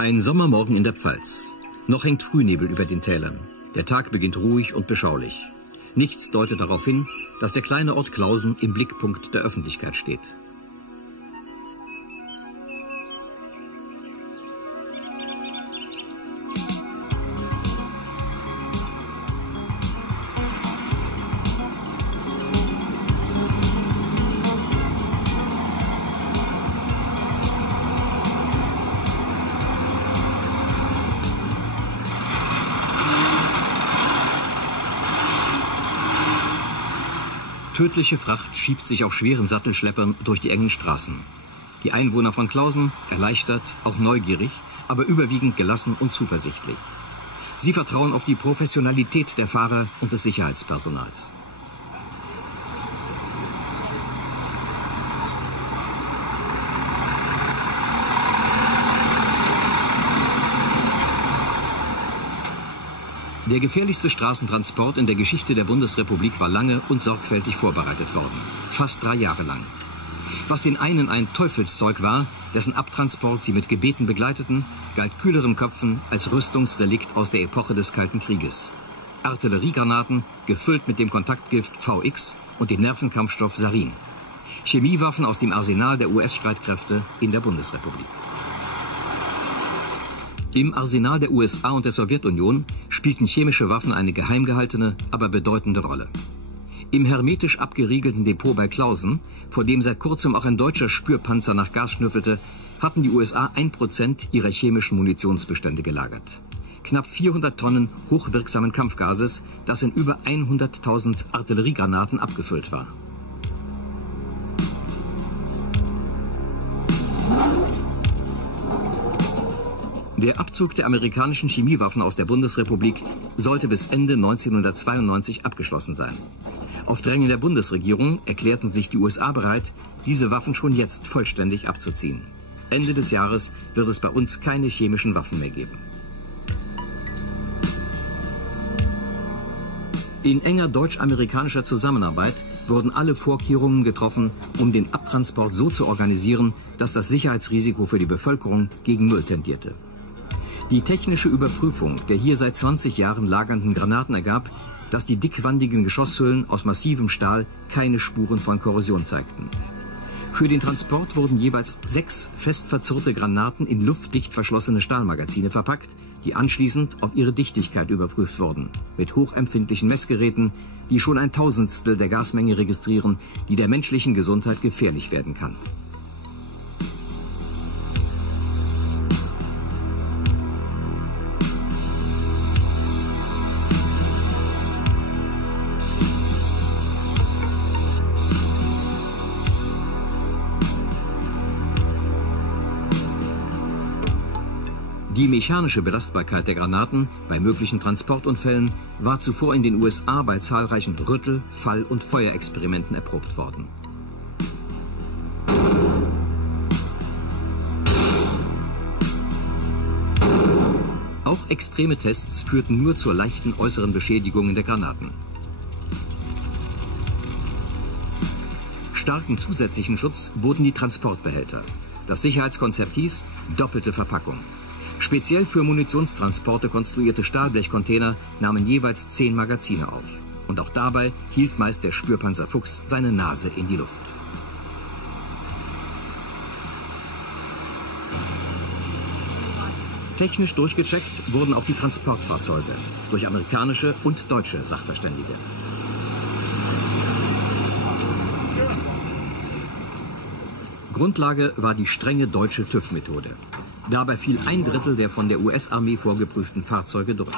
Ein Sommermorgen in der Pfalz. Noch hängt Frühnebel über den Tälern. Der Tag beginnt ruhig und beschaulich. Nichts deutet darauf hin, dass der kleine Ort Clausen im Blickpunkt der Öffentlichkeit steht. Tödliche Fracht schiebt sich auf schweren Sattelschleppern durch die engen Straßen. Die Einwohner von Clausen, erleichtert, auch neugierig, aber überwiegend gelassen und zuversichtlich. Sie vertrauen auf die Professionalität der Fahrer und des Sicherheitspersonals. Der gefährlichste Straßentransport in der Geschichte der Bundesrepublik war lange und sorgfältig vorbereitet worden. Fast 3 Jahre lang. Was den einen ein Teufelszeug war, dessen Abtransport sie mit Gebeten begleiteten, galt kühleren Köpfen als Rüstungsrelikt aus der Epoche des Kalten Krieges. Artilleriegranaten, gefüllt mit dem Kontaktgift VX und dem Nervenkampfstoff Sarin. Chemiewaffen aus dem Arsenal der US-Streitkräfte in der Bundesrepublik. Im Arsenal der USA und der Sowjetunion spielten chemische Waffen eine geheim gehaltene, aber bedeutende Rolle. Im hermetisch abgeriegelten Depot bei Clausen, vor dem seit kurzem auch ein deutscher Spürpanzer nach Gas schnüffelte, hatten die USA 1% ihrer chemischen Munitionsbestände gelagert. Knapp 400 Tonnen hochwirksamen Kampfgases, das in über 100.000 Artilleriegranaten abgefüllt war. Der Abzug der amerikanischen Chemiewaffen aus der Bundesrepublik sollte bis Ende 1992 abgeschlossen sein. Auf Drängen der Bundesregierung erklärten sich die USA bereit, diese Waffen schon jetzt vollständig abzuziehen. Ende des Jahres wird es bei uns keine chemischen Waffen mehr geben. In enger deutsch-amerikanischer Zusammenarbeit wurden alle Vorkehrungen getroffen, um den Abtransport so zu organisieren, dass das Sicherheitsrisiko für die Bevölkerung gegen Null tendierte. Die technische Überprüfung der hier seit 20 Jahren lagernden Granaten ergab, dass die dickwandigen Geschosshüllen aus massivem Stahl keine Spuren von Korrosion zeigten. Für den Transport wurden jeweils 6 fest verzurrte Granaten in luftdicht verschlossene Stahlmagazine verpackt, die anschließend auf ihre Dichtigkeit überprüft wurden, mit hochempfindlichen Messgeräten, die schon 1/1000 der Gasmenge registrieren, die der menschlichen Gesundheit gefährlich werden kann. Die mechanische Belastbarkeit der Granaten bei möglichen Transportunfällen war zuvor in den USA bei zahlreichen Rüttel-, Fall- und Feuerexperimenten erprobt worden. Auch extreme Tests führten nur zur leichten äußeren Beschädigung der Granaten. Starken zusätzlichen Schutz boten die Transportbehälter. Das Sicherheitskonzept hieß doppelte Verpackung. Speziell für Munitionstransporte konstruierte Stahlblechcontainer nahmen jeweils 10 Magazine auf. Und auch dabei hielt meist der Spürpanzer Fuchs seine Nase in die Luft. Technisch durchgecheckt wurden auch die Transportfahrzeuge durch amerikanische und deutsche Sachverständige. Grundlage war die strenge deutsche TÜV-Methode. Dabei fiel 1/3 der von der US-Armee vorgeprüften Fahrzeuge durch.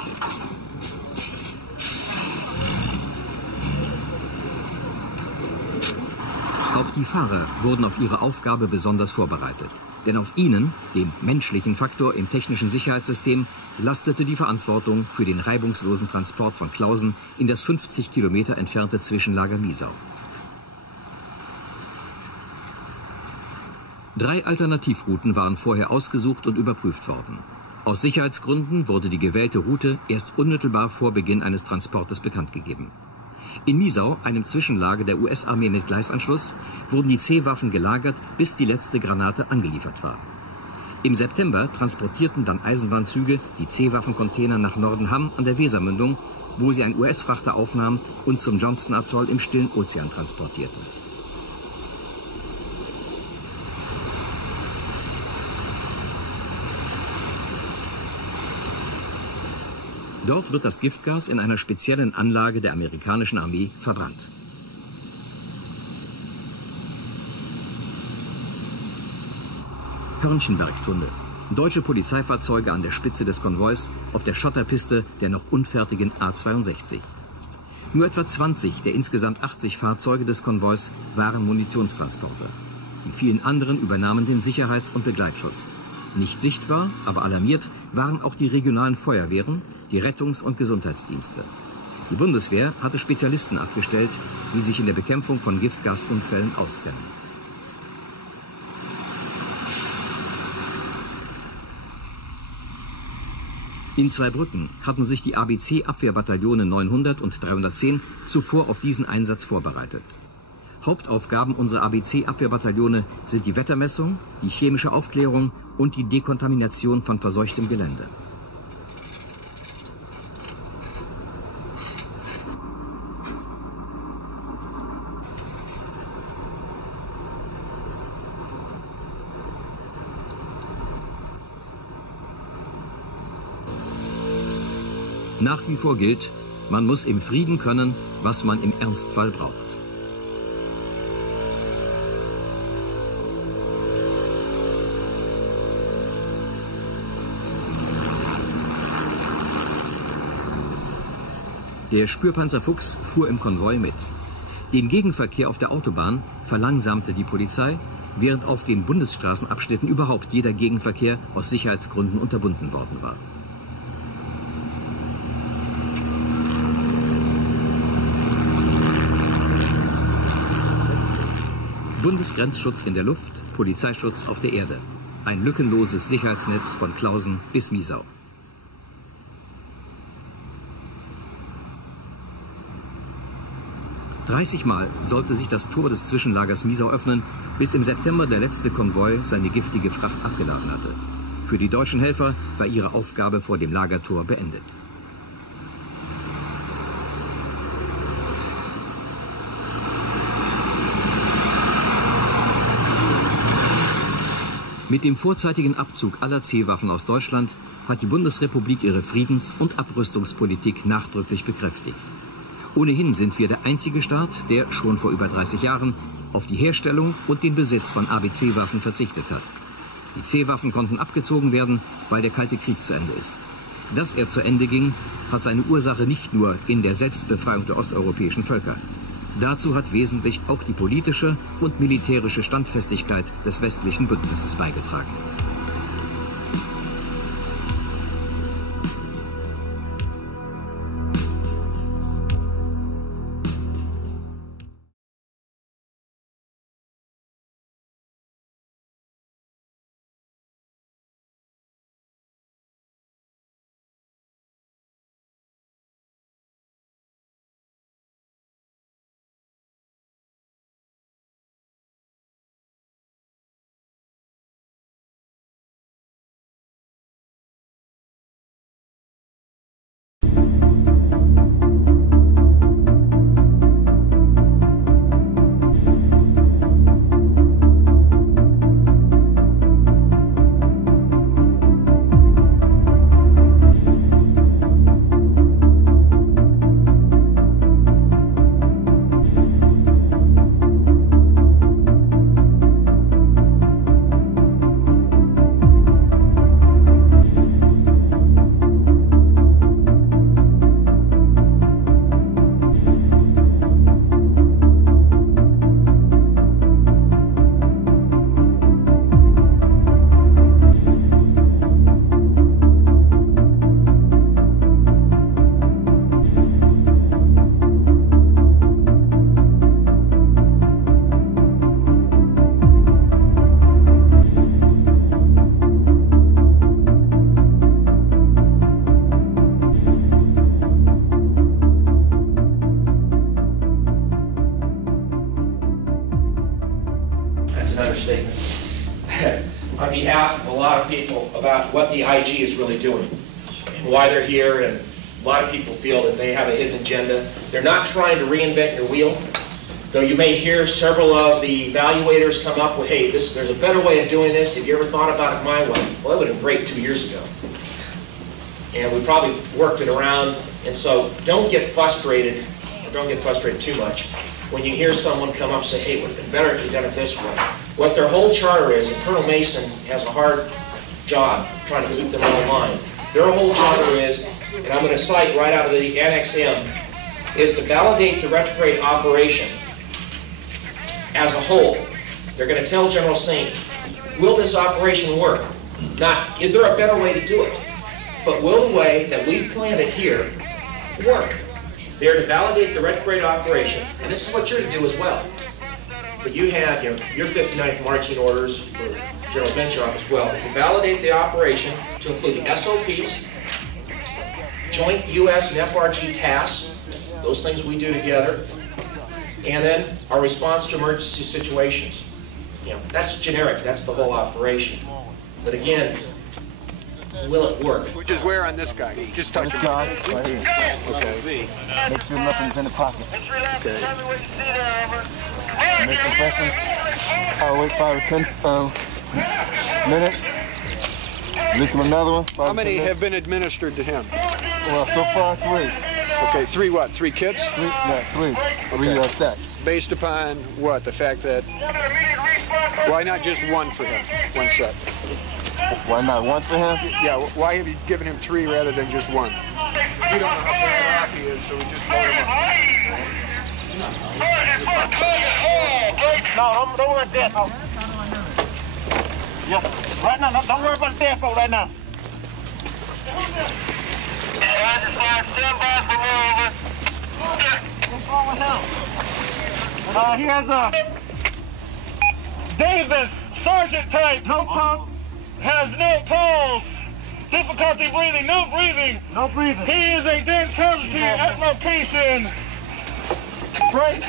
Auch die Fahrer wurden auf ihre Aufgabe besonders vorbereitet. Denn auf ihnen, dem menschlichen Faktor im technischen Sicherheitssystem, lastete die Verantwortung für den reibungslosen Transport von Clausen in das 50 Kilometer entfernte Zwischenlager Miesau. 3 Alternativrouten waren vorher ausgesucht und überprüft worden. Aus Sicherheitsgründen wurde die gewählte Route erst unmittelbar vor Beginn eines Transportes bekannt gegeben. In Miesau, einem Zwischenlager der US-Armee mit Gleisanschluss, wurden die C-Waffen gelagert, bis die letzte Granate angeliefert war. Im September transportierten dann Eisenbahnzüge die C-Waffencontainer nach Nordenham an der Wesermündung, wo sie ein US-Frachter aufnahmen und zum Johnston-Atoll im stillen Ozean transportierten. Dort wird das Giftgas in einer speziellen Anlage der amerikanischen Armee verbrannt. Hörnchenberg-Tunnel. Deutsche Polizeifahrzeuge an der Spitze des Konvois auf der Schotterpiste der noch unfertigen A62. Nur etwa 20 der insgesamt 80 Fahrzeuge des Konvois waren Munitionstransporter. Die vielen anderen übernahmen den Sicherheits- und Begleitschutz. Nicht sichtbar, aber alarmiert waren auch die regionalen Feuerwehren, die Rettungs- und Gesundheitsdienste. Die Bundeswehr hatte Spezialisten abgestellt, die sich in der Bekämpfung von Giftgasunfällen auskennen. In Zweibrücken hatten sich die ABC-Abwehrbataillone 900 und 310 zuvor auf diesen Einsatz vorbereitet. Hauptaufgaben unserer ABC-Abwehrbataillone sind die Wettermessung, die chemische Aufklärung und die Dekontamination von verseuchtem Gelände. Nach wie vor gilt, man muss im Frieden können, was man im Ernstfall braucht. Der Spürpanzer Fuchs fuhr im Konvoi mit. Den Gegenverkehr auf der Autobahn verlangsamte die Polizei, während auf den Bundesstraßenabschnitten überhaupt jeder Gegenverkehr aus Sicherheitsgründen unterbunden worden war. Bundesgrenzschutz in der Luft, Polizeischutz auf der Erde. Ein lückenloses Sicherheitsnetz von Clausen bis Miesau. Mal sollte sich das Tor des Zwischenlagers Miesau öffnen, bis im September der letzte Konvoi seine giftige Fracht abgeladen hatte. Für die deutschen Helfer war ihre Aufgabe vor dem Lagertor beendet. Mit dem vorzeitigen Abzug aller C-Waffen aus Deutschland hat die Bundesrepublik ihre Friedens- und Abrüstungspolitik nachdrücklich bekräftigt. Ohnehin sind wir der einzige Staat, der schon vor über 30 Jahren auf die Herstellung und den Besitz von ABC-Waffen verzichtet hat. Die C-Waffen konnten abgezogen werden, weil der Kalte Krieg zu Ende ist. Dass er zu Ende ging, hat seine Ursache nicht nur in der Selbstbefreiung der osteuropäischen Völker. Dazu hat wesentlich auch die politische und militärische Standfestigkeit des westlichen Bündnisses beigetragen. on behalf of a lot of people about what the IG is really doing and why they're here, and a lot of people feel that they have a hidden agenda. They're not trying to reinvent your wheel, though you may hear several of the evaluators come up with, hey, there's a better way of doing this. Have you ever thought about it my way? Well, that would have been great 2 years ago. And we probably worked it around, and so don't get frustrated, or don't get frustrated too much when you hear someone come up and say, hey, it would have been better if you'd done it this way. What their whole charter is, and Colonel Mason has a hard job trying to keep them all in line. Their whole charter is, and I'm going to cite right out of the Annex M, is to validate the retrograde operation as a whole. They're going to tell General Saint, will this operation work? Not, is there a better way to do it? But will the way that we've planned it here work? They're to validate the retrograde operation, and this is what you're to do as well. But you have your 59th marching orders for General Benshoff as well, to validate the operation, to include the SOPs, joint U.S. and FRG tasks, those things we do together, and then our response to emergency situations. You know, that's generic, that's the whole operation. But again, will it work? Which is where on this guy? Just touch this guy right here. Okay. Make sure nothing's in the pocket. Okay. Next confession. I'll wait 5 or 10 minutes. Release him another one. How many have been administered to him? Well, so far 3. Okay, 3 what? 3 kits? 3, yeah, 3. Okay. 3 sets. Based upon what? The fact that, why not just 1 for him? 1 set? Why not 1 for him? Yeah, why have you given him 3 rather than just 1? We don't know how bad off he is, so we just load him up. No, don't worry about death, folks. Yeah, right now, don't worry about death, folks, right now. What's wrong with him? He has a Davis Sergeant type. No pulse. Has no pulse. Difficulty breathing. No breathing. No breathing. He is a dead casualty at location. Break.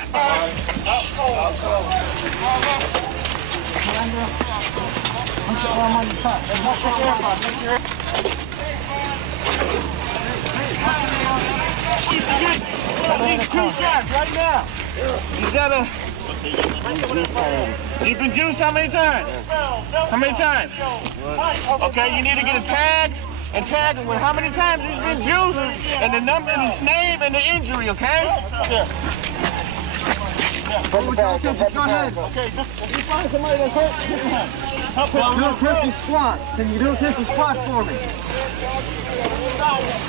These 2 shots right now. You gotta. You've been juiced how many times? How many times? Okay, you need to get a tag and tag him with how many times he's been juiced and the number, and his name, and the injury. Okay? Yeah. Just go ahead. Okay, just if you find somebody that's hurt, help him. Do a 50 squat. Can you do a 50 squat for me?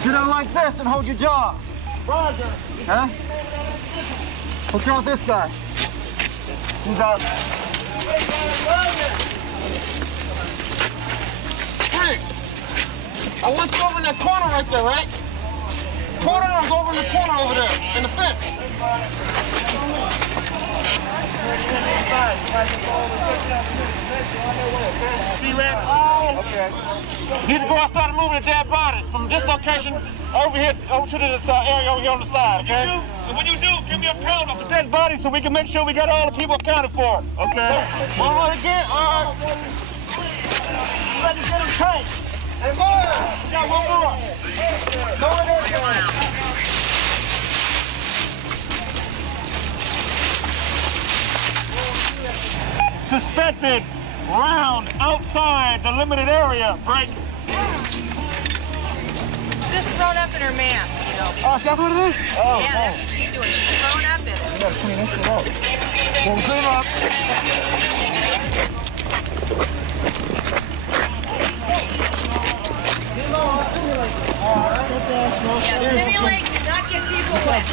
Sit down like this and hold your jaw. Roger. Huh? What's wrong with this guy? He's out. Frank, I want you over in that corner right there, right? Corner is over in the corner over there, in the fence. See, man? Okay. You need to go outside and move the dead bodies from this location over here, over to this area over here on the side, okay? And when you do, give me a count of the dead bodies so we can make sure we got all the people accounted for, okay? All right, again, all right. Let me get him tight. Hey, more! We got one more. Suspected round outside the limited area. Break. She's just thrown up in her mask, you know. Oh, that's what it is? Oh, yeah, that's what she's doing. She's throwing up in it. You gotta clean this shit up. Well, clean up. Yeah, simulate to not get people wet.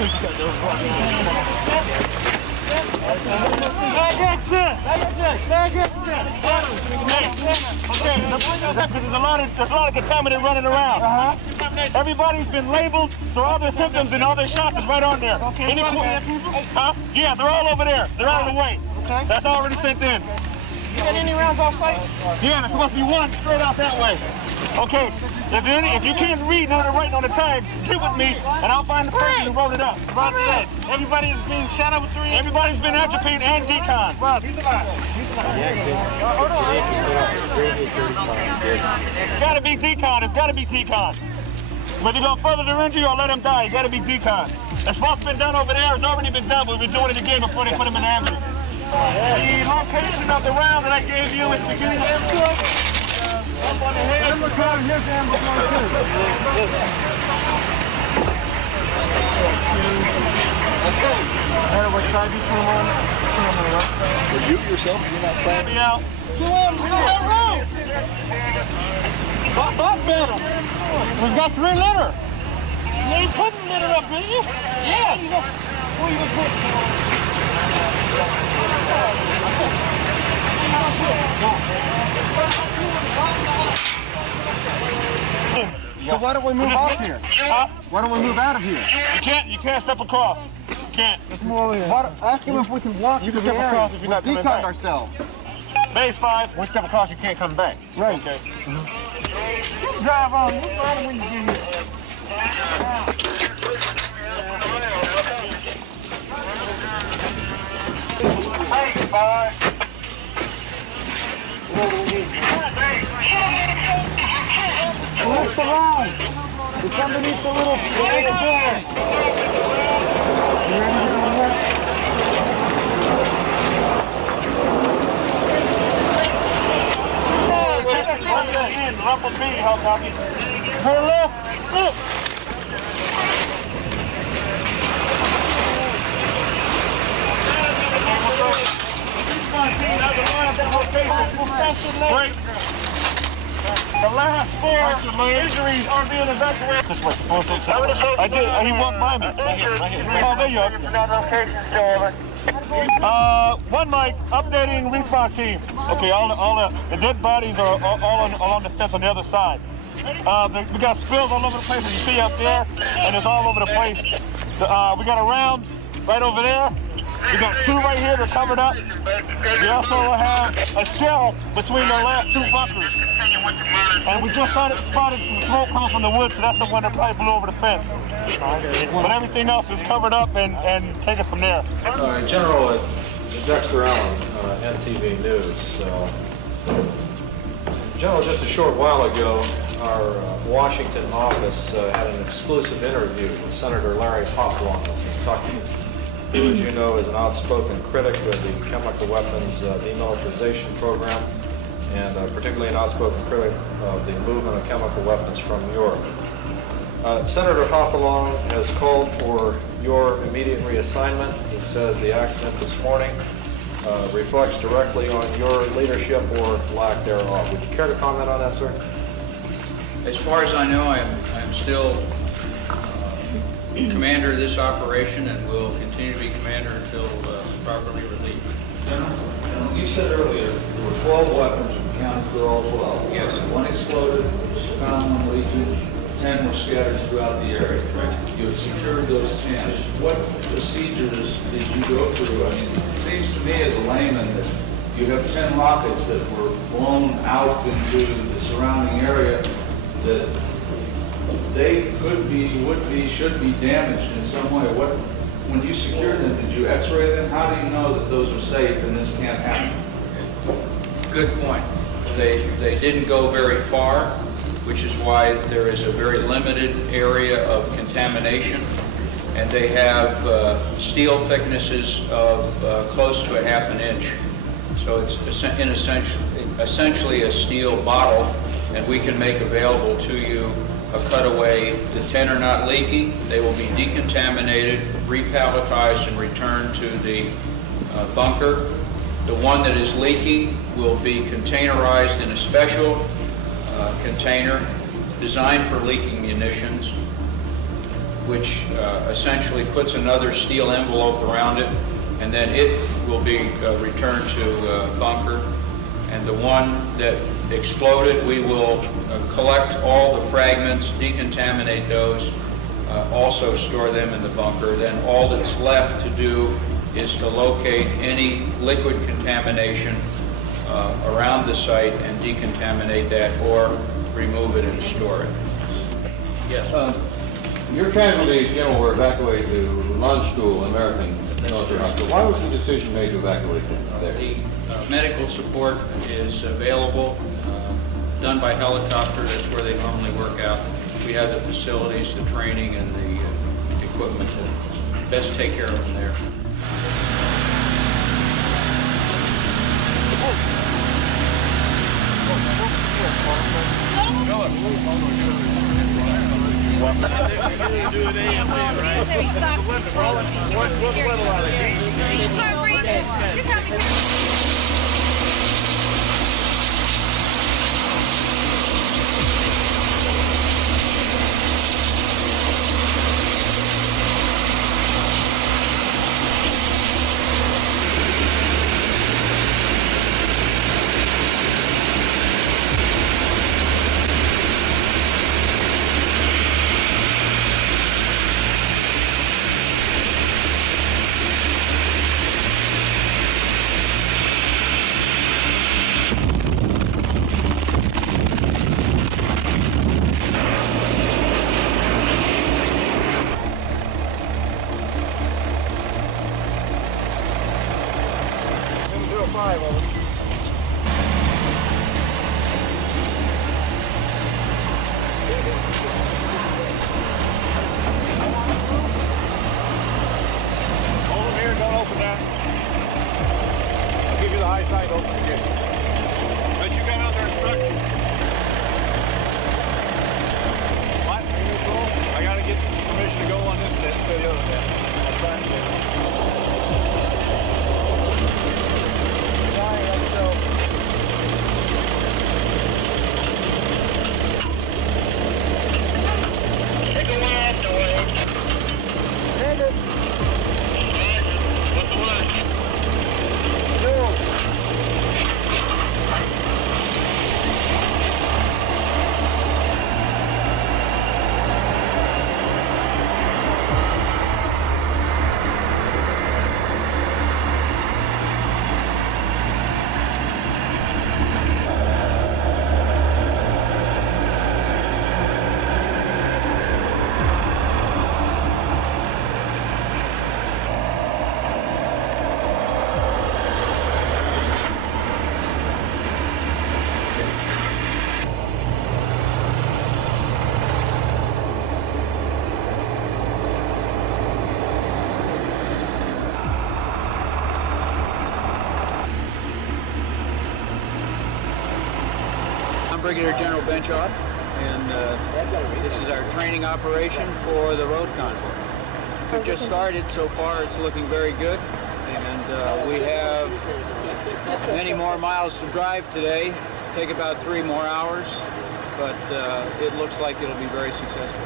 Okay, because there's a lot of contaminant running around. Everybody's been labeled, so all their symptoms and all their shots is right on there. Okay. Yeah, they're all over there. They're out of the way. Okay. That's already sent in. You got any rounds off site? Yeah, there's supposed to be 1 straight out that way. Okay, if you can't read none of the writing on the tags, get with me, and I'll find the person who wrote it up. Roger that. Everybody's been shot over 3. Everybody's been agitated and decon. Roger. He's alive. He's alive. Hold on. It's got to be decon. It's got to be decon. Whether you're going to further the injury or let him die, you got to be decon. That's what's been done over there. It's already been done, but we've been doing it again before they put him in the ambulance. The location of the round that I gave you at the beginning of the up on the head. I'm recording his ambulance too. Okay. No matter what side you put him on the left side. Well, you yourself, you're not playing. Be out. We don't have room. Bump better. We've got 3 litter. You ain't putting litter up, is you? Yeah. Where you gonna put it? So why don't we move off here? Huh? Why don't we move out of here? You can't step across. You can't. Ask him if we can walk You to can the step area. across if you're not coming We've back. deconned ourselves. Base 5, when you step across, you can't come back. Right. Okay. You drive on. You find when you get here. Hey, boy. What's around? It's underneath the little door. You ready to go work? Lump of bean, how copies? Her left, look. Break. The last 4 injuries are being evacuated. I did. He walked by me. Right here. Oh, there you are. One mic, updating response team. Okay, all the dead bodies are all along the fence on the other side. We got spills all over the place, as you see up there, and it's all over the place. We got a round right over there. We got 2 right here that are covered up. We also have a shell between the last 2 bunkers. And we just spotted some smoke coming from the woods, so that's the one that probably blew over the fence. But everything else is covered up and take it from there. General Dexter Allen, NTV News. General, just a short while ago, our Washington office had an exclusive interview with Senator Larry Hopalong of Kentucky, who, as you know, is an outspoken critic of the chemical weapons demilitarization program, and particularly an outspoken critic of the movement of chemical weapons from Europe. Senator Hopalong has called for your immediate reassignment. He says the accident this morning reflects directly on your leadership or lack thereof. Would you care to comment on that, sir? As far as I know, I'm still commander of this operation and will continue to be commander until properly relieved. General, you said earlier there were 12 weapons, you counted for all 12. Yes. 1 exploded, found 1 leaking, 10 were scattered throughout the area. You have secured those 10. What procedures did you go through? I mean, it seems to me as a layman that you have 10 rockets that were blown out into the surrounding area that they could be, would be, should be damaged in some way. When you secured them, did you x-ray them? How do you know that those are safe and this can't happen? Good point. They didn't go very far, which is why there is a very limited area of contamination, and they have steel thicknesses of close to ½ an inch. So it's essentially a steel bottle, and we can make available to you a cutaway. The 10 are not leaky. They will be decontaminated, repalletized, and returned to the bunker. The one that is leaky will be containerized in a special container designed for leaking munitions, which essentially puts another steel envelope around it, and then it will be returned to bunker. And the one that exploded, we will collect all the fragments, decontaminate those, also store them in the bunker. Then all that's left to do is to locate any liquid contamination around the site and decontaminate that, or remove it and store it. Yes. Your casualties, General, were evacuated to launch school, American military hospital. Why was the decision made to evacuate them there? The medical support is available, done by helicopter. That's where they normally work out. We have the facilities, the training, and the equipment to best take care of them there. Brigadier General Benchoff, and this is our training operation for the road convoy. We've just started. So far it's looking very good, and we have many more miles to drive today. It'll take about 3 more hours, but it looks like it'll be very successful.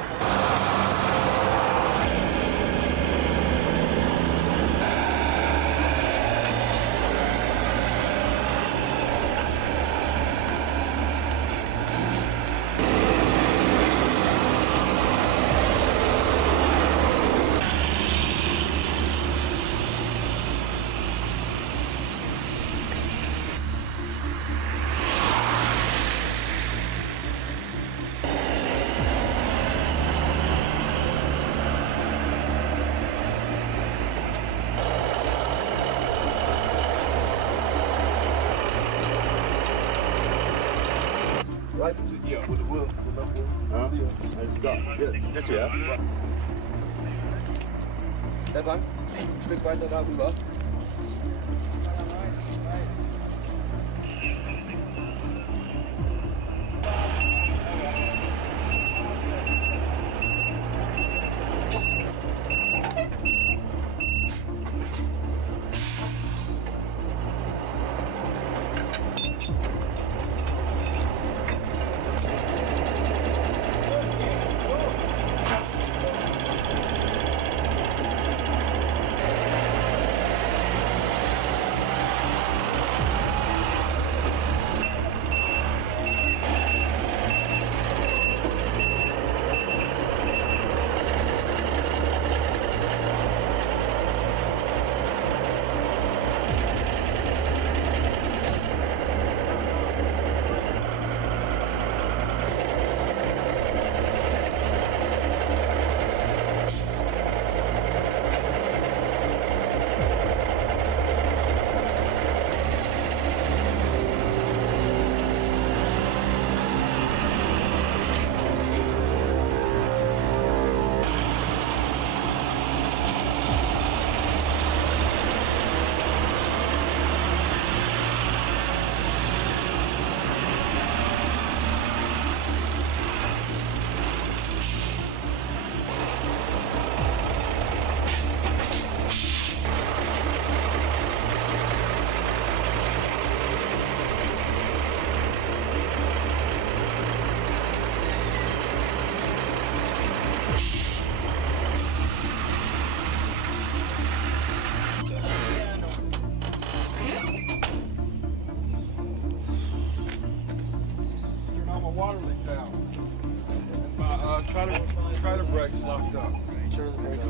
Ja, wo du willst. Ja, alles klar. Ist ja. Stefan, ein Stück weiter darüber.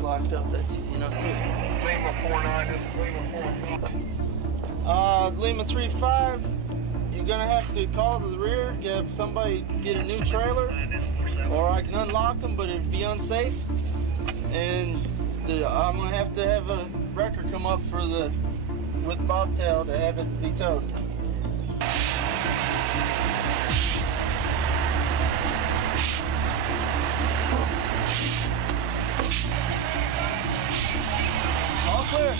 locked up. That's easy enough too. Lima 49, this is Lima 45. Lima 35, you're gonna have to call to the rear, get somebody get a new trailer, or I can unlock them, but it'd be unsafe. And I'm gonna have a wrecker come up for with bobtail to have it be towed. All clear.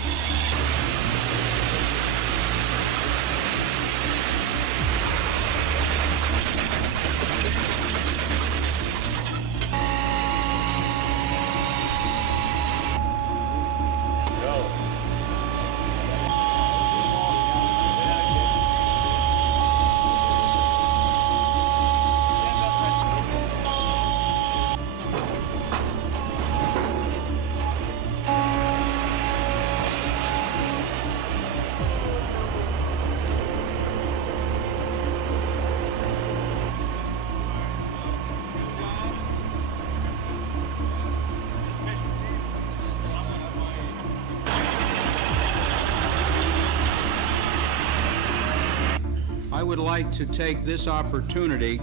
I would like to take this opportunity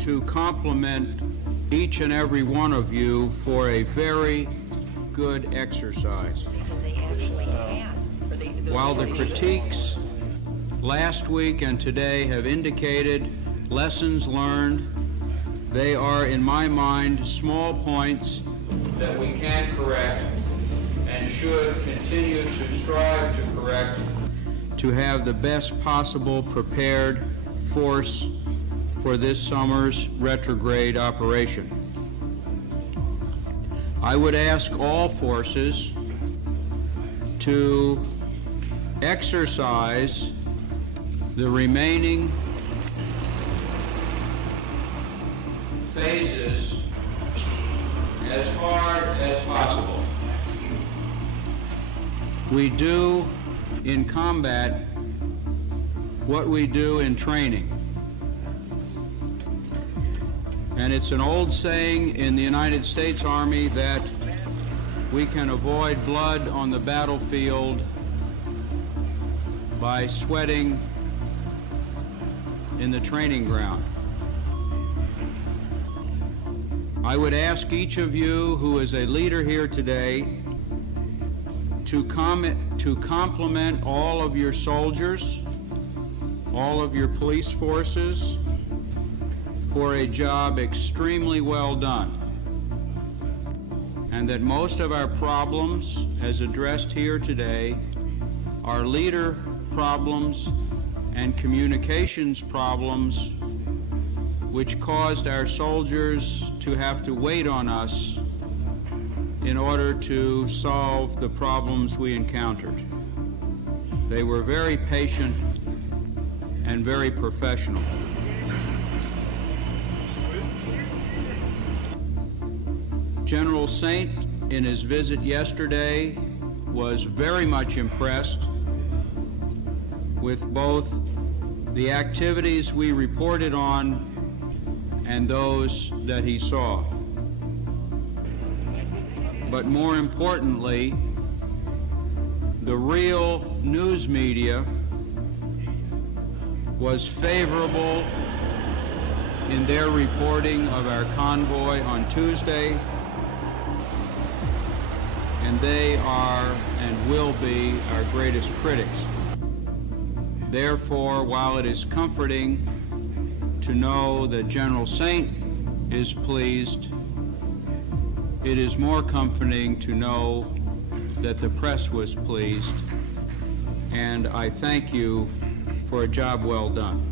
to compliment each and every one of you for a very good exercise. While the critiques last week and today have indicated lessons learned, they are, in my mind, small points that we can correct and should continue to strive to correct to have the best possible prepared force for this summer's retrograde operation. I would ask all forces to exercise the remaining phases as hard as possible. We do in combat what we do in training. And it's an old saying in the United States Army that we can avoid blood on the battlefield by sweating in the training ground. I would ask each of you who is a leader here today to compliment all of your soldiers, all of your police forces, for a job extremely well done. And that most of our problems, as addressed here today, are leader problems and communications problems which caused our soldiers to have to wait on us in order to solve the problems we encountered. They were very patient and very professional. General Saint, in his visit yesterday, was very much impressed with both the activities we reported on and those that he saw. But more importantly, the real news media was favorable in their reporting of our convoy on Tuesday, and they are and will be our greatest critics. Therefore, while it is comforting to know that General Saint is pleased, it is more comforting to know that the press was pleased, and I thank you for a job well done.